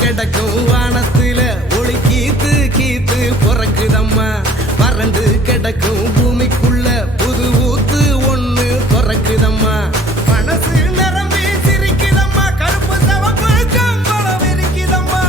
கிடக்கும் வானத்துல ஒளி கீத்து கீத்து பிறக்குதம்மா. வறண்டு கிடக்கும் பூமிக்குள்ள புது ஊத்து ஒண்ணு பிறக்குதம்மா. மனசு நிரம்பி சிரிக்குதம்மா. கருப்பு சவப்பு கம்பளம் இருக்குதம்மா.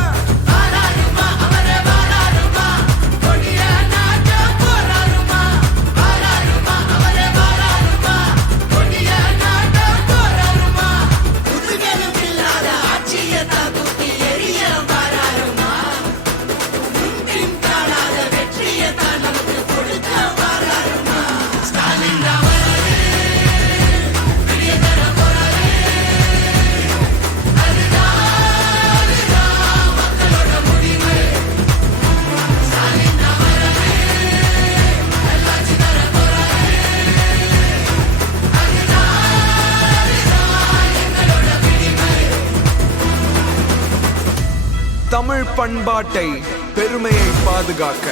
தமிழ் பண்பாட்டை பெருமையை பாதுகாக்க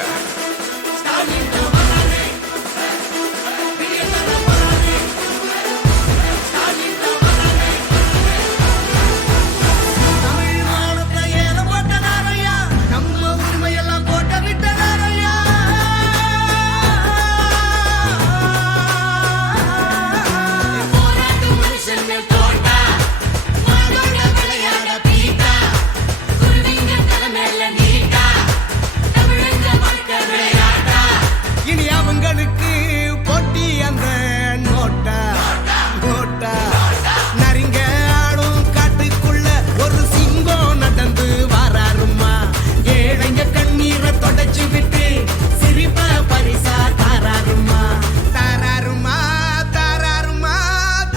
போட்டி அந்த நோட்டா நோட்டா நரிங்க ஆடும் காட்டுக்குள்ள ஒரு சிங்கம் நடந்து வராருமா. ஏழைங்க கண்ணீரை தொடச்சு விட்டு சிரிப்ப பரிசா தாராருமா. தாராருமா தாராருமா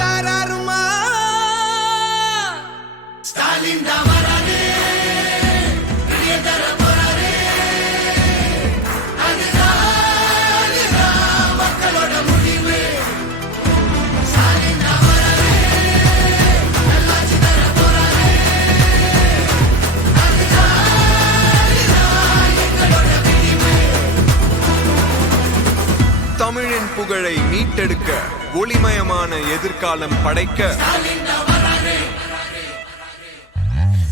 தாராருமா. ஸ்டாலின் தான் வராரு. தமிழின் புகழை மீட்டெடுக்க ஒளிமயமான எதிர்காலம் படைக்க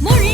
மொழி